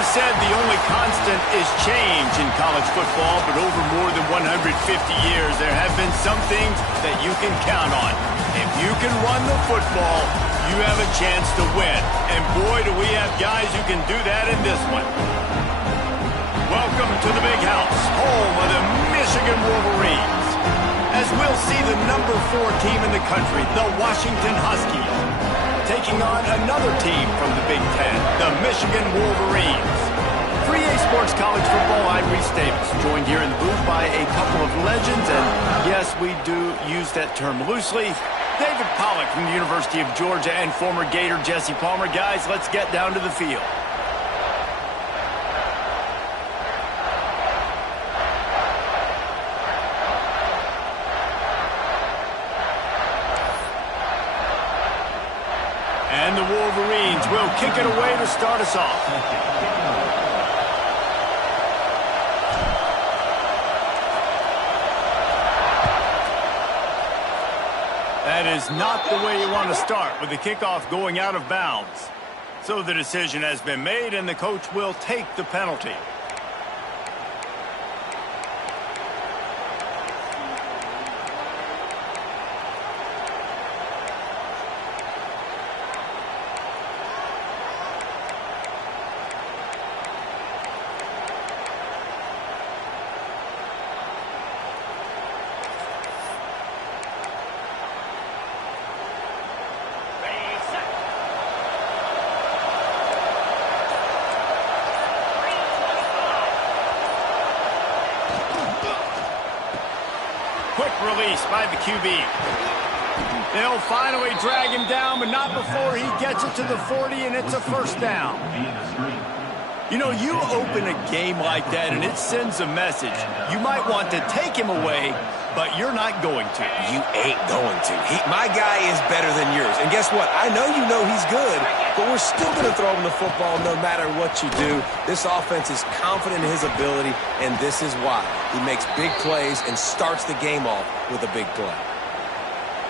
is said the only constant is change in college football, but over more than 150 years, there have been some things that you can count on. If you can run the football, you have a chance to win. And boy, do we have guys who can do that in this one. Welcome to the Big House, home of the Michigan Wolverines. As we'll see the number 4 team in the country, the Washington Huskies, taking on another team from the Big Ten, the Michigan Wolverines. 3A Sports College Football, I'm Reese Davis, joined here in the booth by a couple of legends, and yes, we do use that term loosely. David Pollack from the University of Georgia and former Gator Jesse Palmer. Guys, let's get down to the field. And the Wolverines will kick it away to start us off. That is not the way you want to start with the kickoff going out of bounds. So the decision has been made and the coach will take the penalty. Quick release by the QB. They'll finally drag him down, but not before he gets it to the 40, and it's a first down. You know, you open a game like that, and it sends a message. You might want to take him away, but you're not going to. You ain't going to. My guy is better than yours. And guess what? I know you know he's good, but we're still going to throw him the football no matter what you do. This offense is confident in his ability, and this is why. He makes big plays and starts the game off with a big play.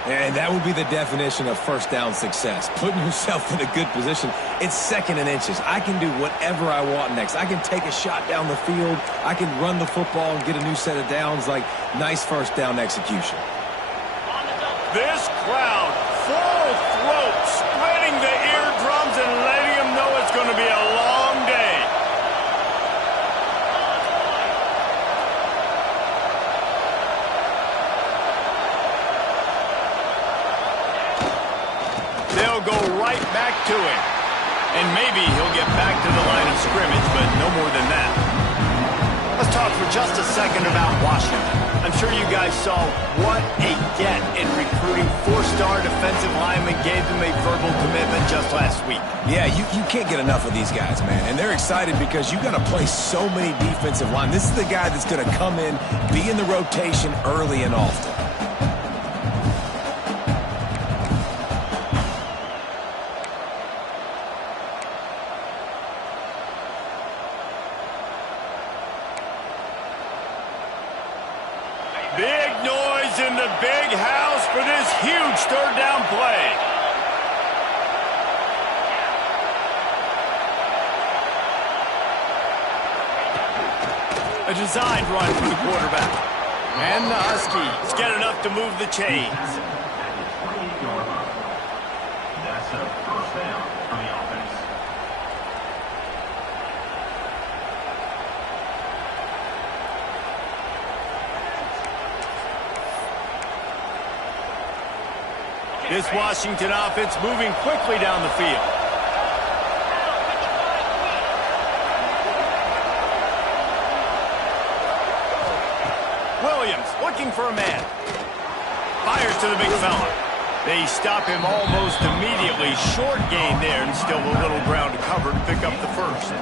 And that would be the definition of first down success. Putting yourself in a good position. It's second and inches. I can do whatever I want next. I can take a shot down the field. I can run the football and get a new set of downs. Like, nice first down execution. This crowd, full throat, spreading the eardrums and letting them know it's going to be a long day. They'll go right back to him. And maybe he'll get back to the line of scrimmage, but no more than that. Let's talk for just a second about Washington. I'm sure you guys saw what a get in recruiting. 4-star defensive linemen gave them a verbal commitment just last week. Yeah, you can't get enough of these guys, man. And they're excited because you got to play so many defensive linemen. This is the guy that's going to come in, be in the rotation early and often. Big noise in the big house for this huge third down play. A designed run for the quarterback. And the Huskies get enough to move the chains. That's a first down for the offense. This Washington offense moving quickly down the field. Williams looking for a man. Fires to the big fella. They stop him almost immediately. Short gain there and still a little ground to cover to pick up the first.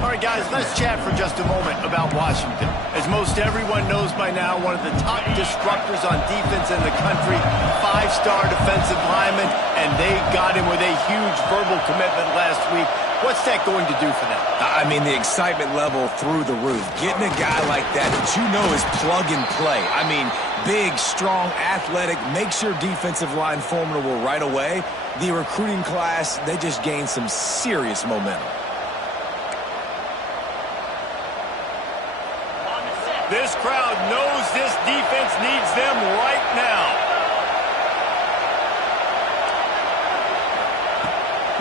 All right, guys, let's chat for just a moment about Washington. As most everyone knows by now, one of the top disruptors on defense in the country, 5-star defensive lineman, and they got him with a huge verbal commitment last week. What's that going to do for them? I mean, the excitement level through the roof. Getting a guy like that you know is plug and play. I mean, big, strong, athletic, makes your defensive line formidable right away. The recruiting class, they just gained some serious momentum. This crowd knows this defense needs them right now.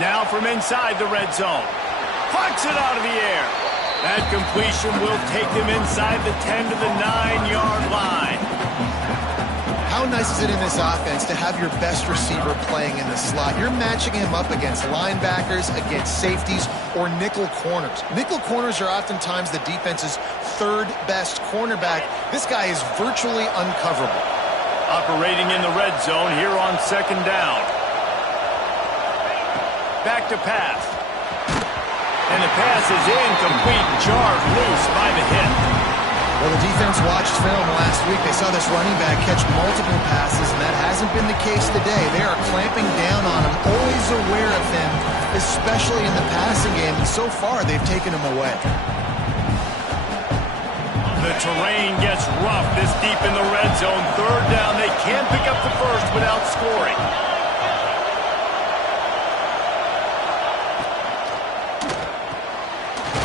Now from inside the red zone. Punts it out of the air. That completion will take them inside the 10 to the 9-yard line. How nice is it in this offense to have your best receiver playing in the slot? You're matching him up against linebackers, against safeties, or nickel corners. Nickel corners are oftentimes the defense's third best cornerback. This guy is virtually uncoverable. Operating in the red zone here on second down. Back to pass. And the pass is incomplete, jarred loose by the hit. Well, the defense watched film last week. They saw this running back catch multiple passes, and that hasn't been the case today. They are clamping down on him, always aware of him, especially in the passing game. And so far, they've taken him away. The terrain gets rough this deep in the red zone. Third down, they can't pick up the first without scoring.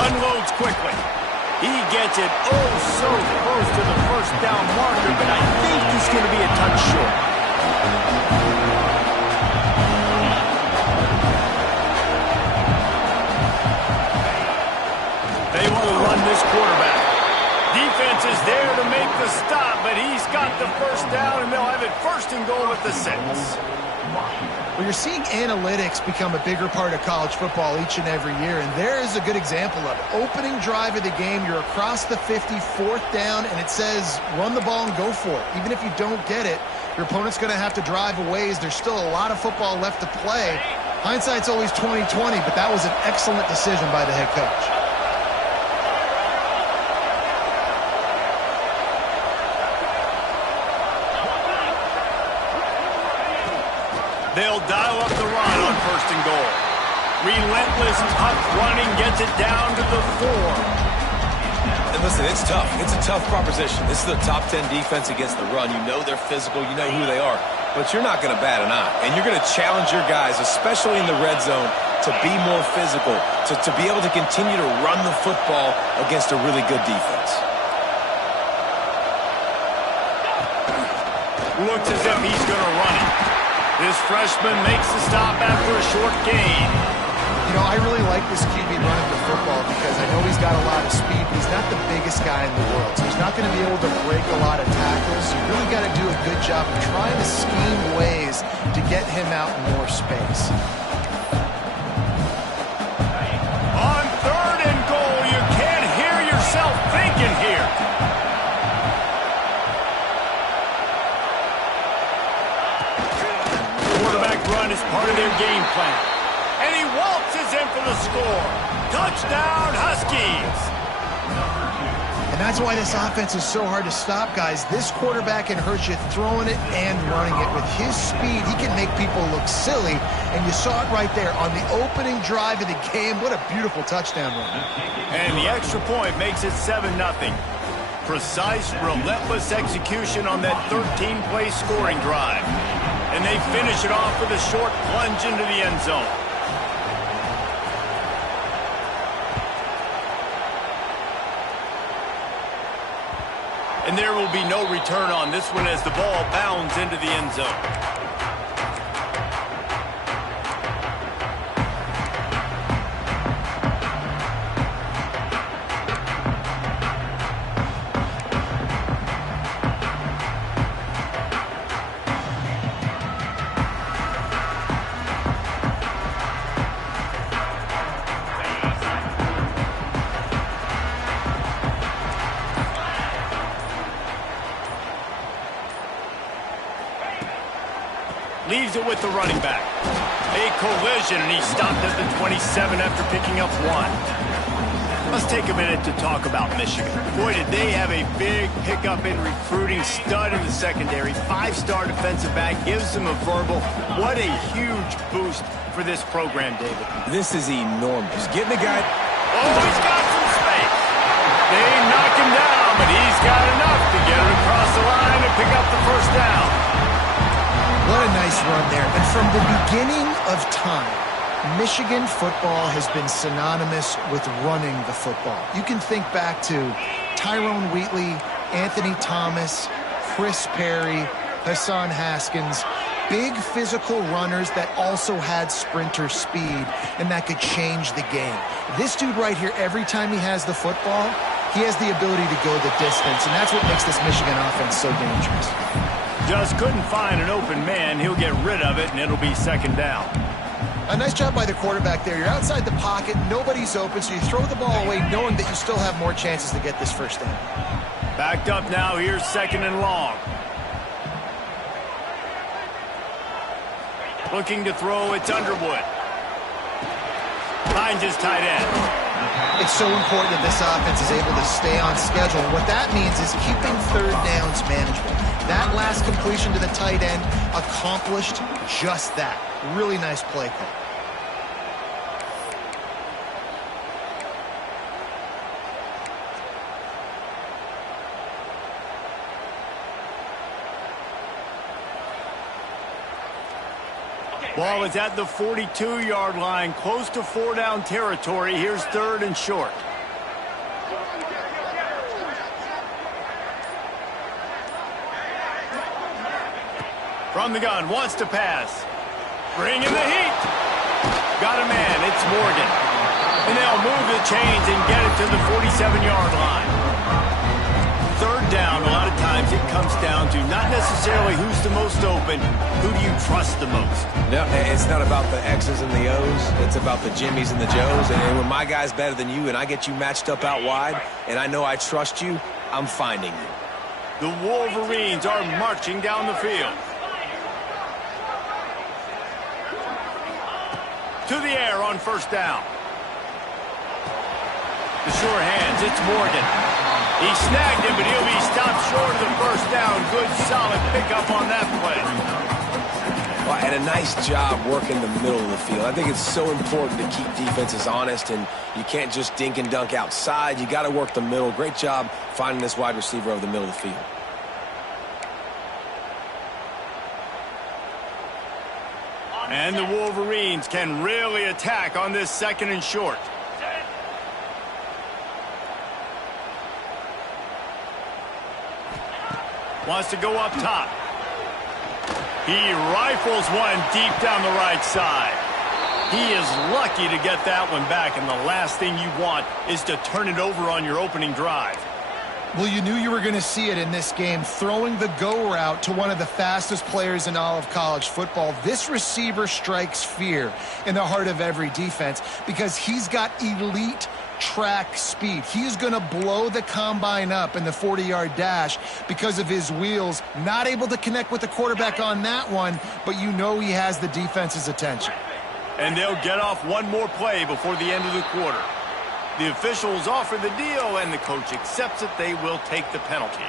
Unloads quickly. He gets it oh so close to the first down marker, but I think he's going to be a touch short. They want to run this quarterback. Defense is there to make the stop, but he's got the first down, and they'll have it first and goal at the 6. Well, you're seeing analytics become a bigger part of college football each and every year, and there is a good example of it. Opening drive of the game, you're across the 50, fourth down, and it says run the ball and go for it. Even if you don't get it, your opponent's going to have to drive a ways. There's still a lot of football left to play. Hindsight's always 20/20, but that was an excellent decision by the head coach. They'll dial up the run on first and goal. Relentless, tough running gets it down to the 4. And listen, it's tough. It's a tough proposition. This is the top 10 defense against the run. You know they're physical. You know who they are. But you're not going to bat an eye. And you're going to challenge your guys, especially in the red zone, to be more physical, to be able to continue to run the football against a really good defense. Looks as if he's going to run it. This freshman makes the stop after a short gain. You know, I really like this QB running the football because I know he's got a lot of speed, but he's not the biggest guy in the world. So he's not going to be able to break a lot of tackles. You really got to do a good job of trying to scheme ways to get him out in more space. On third and goal, you can't hear yourself thinking here. Run is part of their game plan. And he waltzes in for the score. Touchdown, Huskies. And that's why this offense is so hard to stop, guys. This quarterback can hurt you throwing it and running it. With his speed, he can make people look silly. And you saw it right there on the opening drive of the game. What a beautiful touchdown run. And the extra point makes it 7-0. Precise, relentless execution on that 13-play scoring drive. And they finish it off with a short plunge into the end zone. And there will be no return on this one as the ball bounds into the end zone. Leaves it with the running back. A collision, and he stopped at the 27 after picking up 1. Let's take a minute to talk about Michigan. Boy, did they have a big pickup in recruiting. Stud in the secondary. 5-star defensive back. Gives them a verbal. What a huge boost for this program, David. This is enormous. Getting a guy... Oh, he's got some space. They knock him down, but he's got enough to get it across the line and pick up the first down. What a nice run there. And from the beginning of time, Michigan football has been synonymous with running the football. You can think back to Tyrone Wheatley, Anthony Thomas, Chris Perry, Hassan Haskins. Big physical runners that also had sprinter speed and that could change the game. This dude right here, every time he has the football, he has the ability to go the distance, and that's what makes this Michigan offense so dangerous. Just couldn't find an open man. He'll get rid of it, and it'll be second down. A nice job by the quarterback there. You're outside the pocket, nobody's open, so you throw the ball away knowing that you still have more chances to get this first down. Backed up now, here's second and long. Looking to throw, it's Underwood. Finds his tight end. It's so important that this offense is able to stay on schedule. What that means is keeping third downs manageable. That last completion to the tight end accomplished just that. Really nice play call. Ball is at the 42-yard line, close to four-down territory. Here's third and short. From the gun, wants to pass. Bring in the heat. Got a man, it's Morgan. And they'll move the chains and get it to the 47-yard line. Third down, a lot of times it comes down to not necessarily who's the most open, who do you trust the most? No, it's not about the X's and the O's. It's about the Jimmies and the Joes. And when my guy's better than you and I get you matched up out wide and I know I trust you, I'm finding you. The Wolverines are marching down the field. To the air on first down. The sure hands, it's Morgan. He snagged him, but he'll be stopped short of the first down. Good, solid pickup on that play. Well, and a nice job working the middle of the field. I think it's so important to keep defenses honest, and you can't just dink and dunk outside. You got to work the middle. Great job finding this wide receiver over the middle of the field. And the Wolverines can really attack on this second and short. Wants to go up top. He rifles one deep down the right side. He is lucky to get that one back, and the last thing you want is to turn it over on your opening drive. Well, you knew you were going to see it in this game, throwing the go route to one of the fastest players in all of college football. This receiver strikes fear in the heart of every defense because he's got elite track speed. He's going to blow the combine up in the 40-yard dash because of his wheels. Not able to connect with the quarterback on that one, but you know he has the defense's attention. And they'll get off one more play before the end of the quarter. The officials offer the deal, and the coach accepts it. They will take the penalty.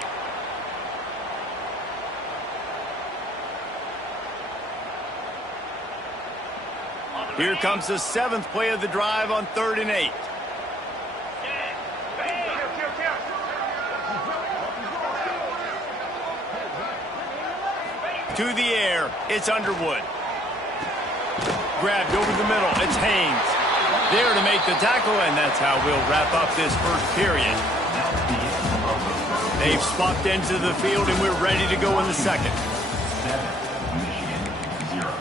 Here comes the seventh play of the drive on 3rd and 8. To the air, it's Underwood. Grabbed over the middle, it's Haynes. There to make the tackle, and that's how we'll wrap up this first period. They've swapped ends of the field, and we're ready to go in the second. 7, Michigan 0.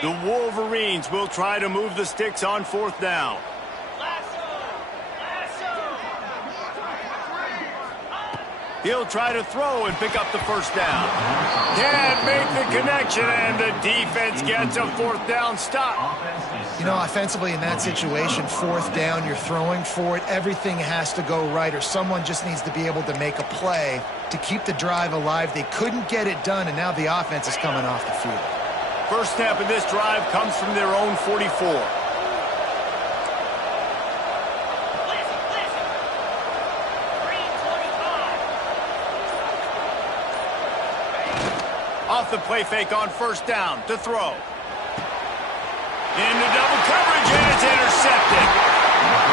The Wolverines will try to move the sticks on 4th down. He'll try to throw and pick up the first down. Can't make the connection, and the defense gets a 4th down stop. You know, offensively in that situation, 4th down, you're throwing for it. Everything has to go right, or someone just needs to be able to make a play to keep the drive alive. They couldn't get it done, and now the offense is coming off the field. First snap of this drive comes from their own 44. Off the play fake on first down to throw. Into double coverage, and it's intercepted.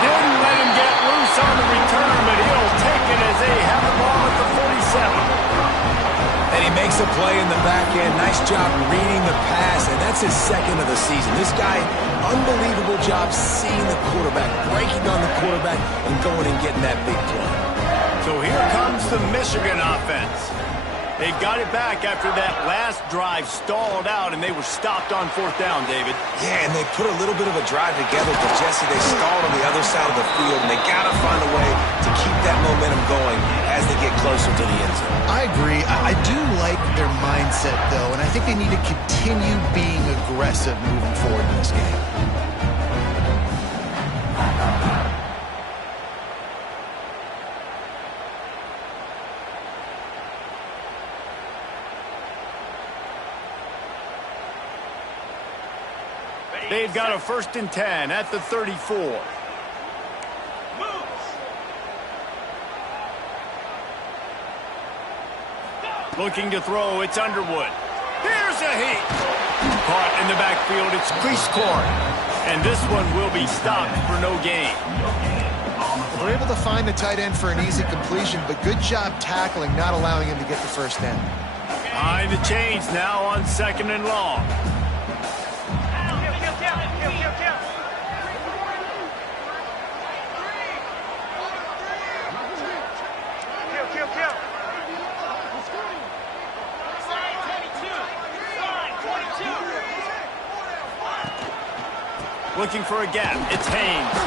Didn't let him get loose on the return, but he'll take it as they have the ball at the 47. And he Makes a play in the back end. Nice job reading the pass, and that's his second of the season. This guy, unbelievable job seeing the quarterback, breaking on the quarterback, and going and getting that big play. So here comes the Michigan offense. They got it back after that last drive stalled out, and they were stopped on fourth down, David. Yeah, and they put a little bit of a drive together, but Jesse, they stalled on the other side of the field, and they got to find a way to keep that momentum going as they get closer to the end zone. I agree. I do like their mindset, though, and I think they need to continue being aggressive moving forward in this game. They've got a 1st and 10 at the 34. Looking to throw, it's Underwood. Here's a heat. Caught in the backfield, it's Cleese-Court. And this one will be stopped for no gain. They're able to find the tight end for an easy completion, but good job tackling, not allowing him to get the first down. Behind the chains now on 2nd and long. Looking for a gap, it's Haynes.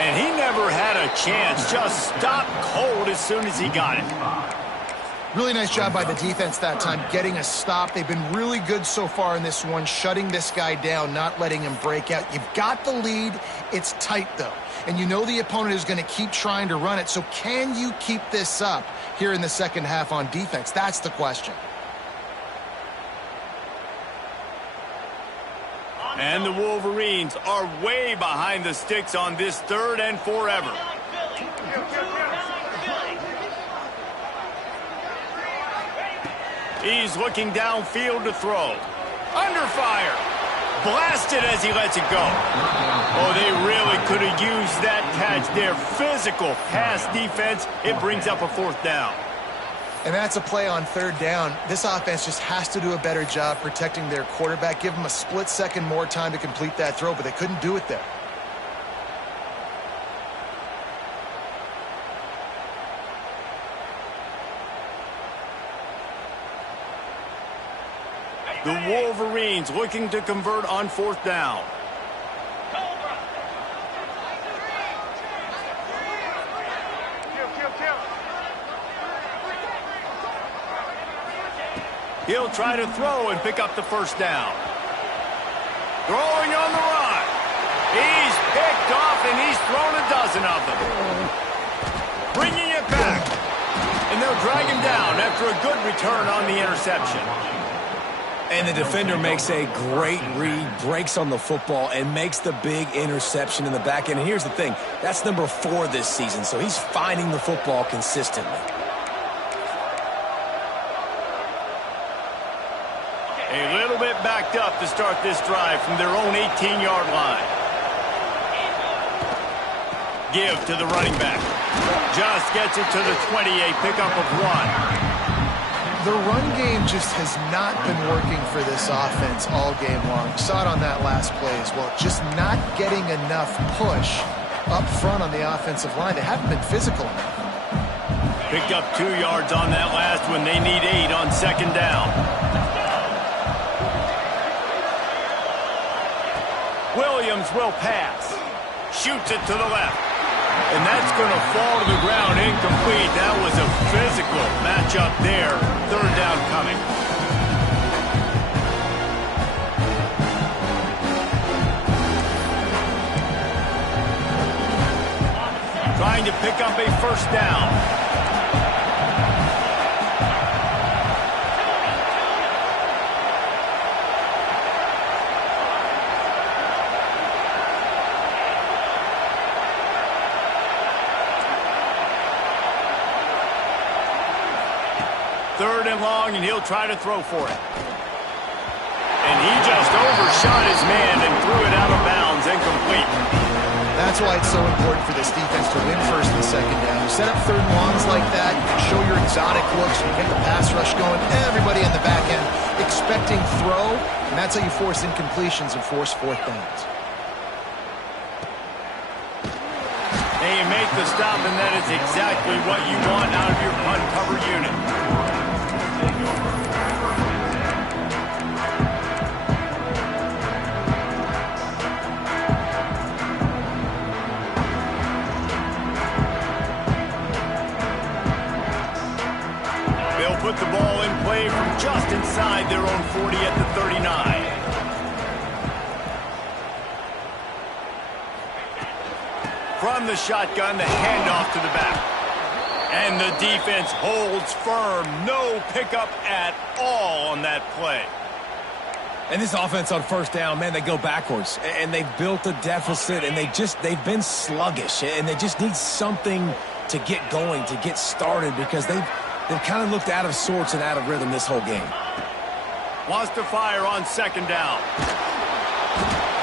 And he never had a chance, just stopped cold as soon as he got it. Really nice job by the defense that time, getting a stop. They've been really good so far in this one, shutting this guy down, not letting him break out. You've got the lead. It's tight, though. And you know the opponent is going to keep trying to run it. So can you keep this up here in the second half on defense? That's the question. And the Wolverines are way behind the sticks on this 3rd and forever. He's looking downfield to throw. Under fire. Blasted as he lets it go. Oh, they really could have used that catch there. Physical pass defense. It brings up a 4th down. And that's a play on 3rd down. This offense just has to do a better job protecting their quarterback. Give them a split second more time to complete that throw, but they couldn't do it there. The Wolverines looking to convert on 4th down. He'll try to throw and pick up the 1st down. Throwing on the run. He's picked off, and he's thrown a dozen of them. Bringing it back. And they'll drag him down after a good return on the interception. And the defender makes a great read, breaks on the football, and makes the big interception in the back end. And here's the thing, that's number 4 this season, so he's finding the football consistently. A little bit backed up to start this drive from their own 18-yard line. Give to the running back. Just gets it to the 28, pickup of 1. The run game just has not been working for this offense all game long. Saw it on that last play as well. Just not getting enough push up front on the offensive line. They haven't been physical enough. Picked up 2 yards on that last one. They need 8 on 2nd down. Williams will pass. Shoots it to the left. And that's going to fall to the ground incomplete. That was a physical matchup there. 3rd down coming. Trying to pick up a 1st down. Third and long, and he'll try to throw for it. And he just overshot his man and threw it out of bounds, incomplete. That's why it's so important for this defense to win 1st and 2nd down. You set up 3rd and longs like that, you can show your exotic looks, you get the pass pass rush going, everybody in the back end expecting throw, and that's how you force incompletions and force fourth downs. And you make the stop, and that is exactly what you want out of your punt cover unit. They'll put the ball in play from just inside their own 40 at the 39. From the shotgun, the handoff to the back. And the defense holds firm. No pickup at all on that play. And this offense on first down, man, they go backwards. And they've built a deficit, and they've been sluggish. And they just need something to get going, to get started, because they've kind of looked out of sorts and out of rhythm this whole game. Wants to fire on second down.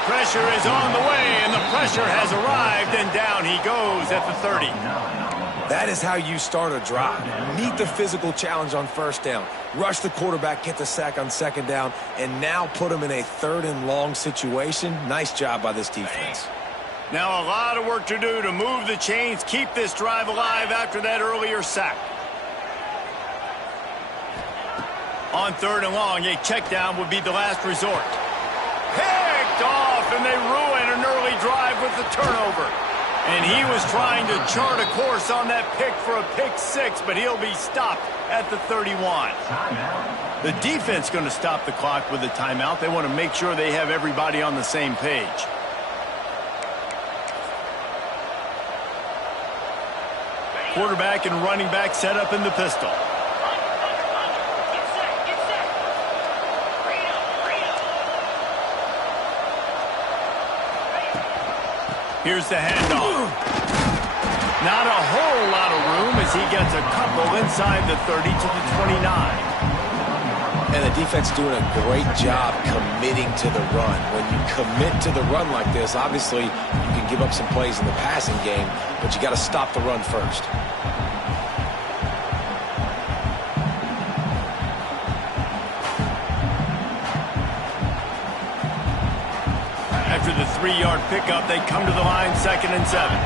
Pressure is on the way, and the pressure has arrived, and down he goes at the 30. That is how you start a drive. Meet the physical challenge on first down. Rush the quarterback, get the sack on second down, and now put him in a third and long situation. Nice job by this defense. Now a lot of work to do to move the chains, keep this drive alive after that earlier sack. On third and long, a check down would be the last resort. Picked off, and they ruin an early drive with the turnover. And he was trying to chart a course on that pick for a pick six, but he'll be stopped at the 31. The defense going to stop the clock with a timeout. They want to make sure they have everybody on the same page. Quarterback and running back set up in the pistol. Here's the handoff. Not a whole lot of room as he gets a couple inside the 30 to the 29. And the defense doing a great job committing to the run. When you commit to the run like this, obviously you can give up some plays in the passing game, but you got to stop the run first. After the 3-yard pickup, they come to the line, 2nd and 7.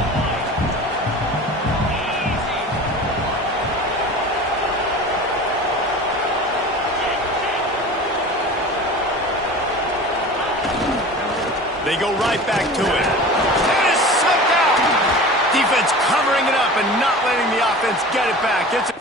They go right back to it. It is sucked out. Defense covering it up and not letting the offense get it back. It's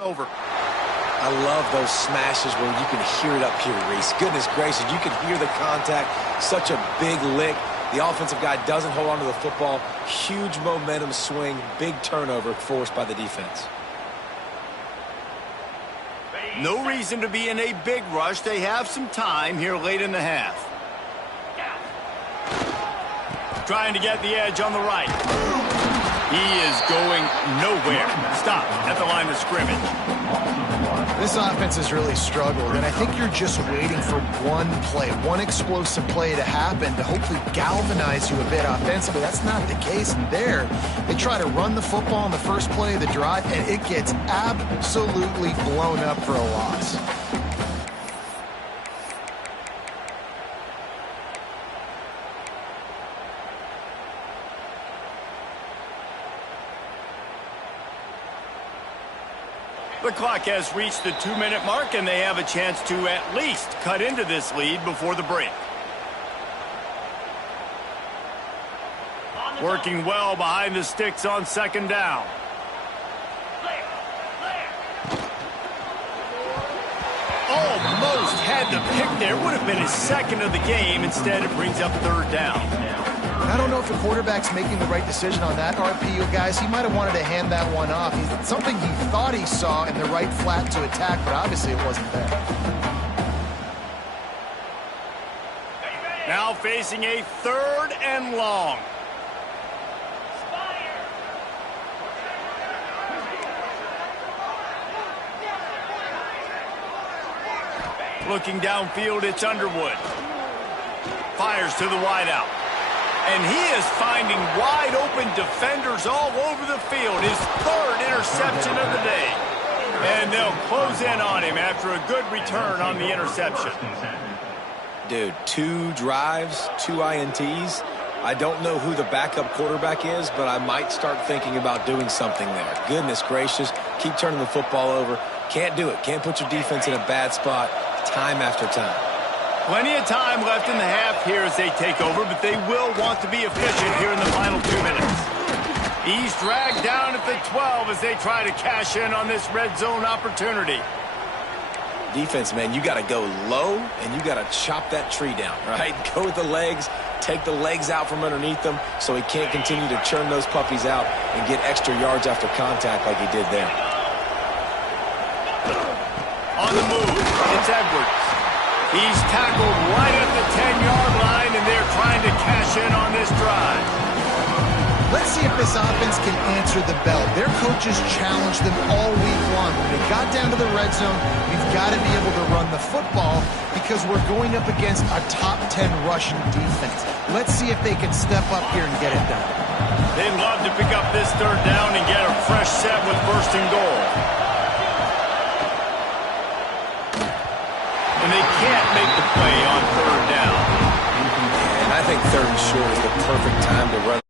over. I love those smashes where you can hear it up here, Reese. Goodness gracious, you can hear the contact. Such a big lick. The offensive guy doesn't hold on to the football. Huge momentum swing. Big turnover forced by the defense. No reason to be in a big rush. They have some time here late in the half. Trying to get the edge on the right. He is going nowhere. Stop at the line of scrimmage. This offense has really struggled, and I think you're just waiting for one play, one explosive play to happen to hopefully galvanize you a bit offensively. That's not the case. And there, they try to run the football in the first play of the drive, and it gets absolutely blown up for a loss. The clock has reached the 2-minute mark, and they have a chance to at least cut into this lead before the break. Working well behind the sticks on second down. Almost had the pick there. Would have been his second of the game. Instead, it brings up third down. I don't know if the quarterback's making the right decision on that RPO, guys. He might have wanted to hand that one off. Something he thought he saw in the right flat to attack, but obviously it wasn't there. Now facing a 3rd and long. Looking downfield, it's Underwood. fires to the wideout. And he is finding wide-open defenders all over the field. His third interception of the day. And they'll close in on him after a good return on the interception. Dude, 2 drives, 2 INTs. I don't know who the backup quarterback is, but I might start thinking about doing something there. Goodness gracious, keep turning the football over. Can't do it. Can't put your defense in a bad spot time after time. Plenty of time left in the half here as they take over, but they will want to be efficient here in the final 2 minutes. He's dragged down at the 12 as they try to cash in on this red zone opportunity. Defense, man, you got to go low, and you got to chop that tree down, right? Go with the legs, take the legs out from underneath them so he can't continue to churn those puppies out and get extra yards after contact like he did there. On the move, it's Edwards. He's tackled right at the 10-yard line, and they're trying to cash in on this drive. Let's see if this offense can answer the bell. Their coaches challenged them all week long. When they got down to the red zone, we've got to be able to run the football because we're going up against a top 10 rushing defense. Let's see if they can step up here and get it done. They'd love to pick up this third down and get a fresh set with first and goal. And they can't make the play on third down. And I think third and short is the perfect time to run.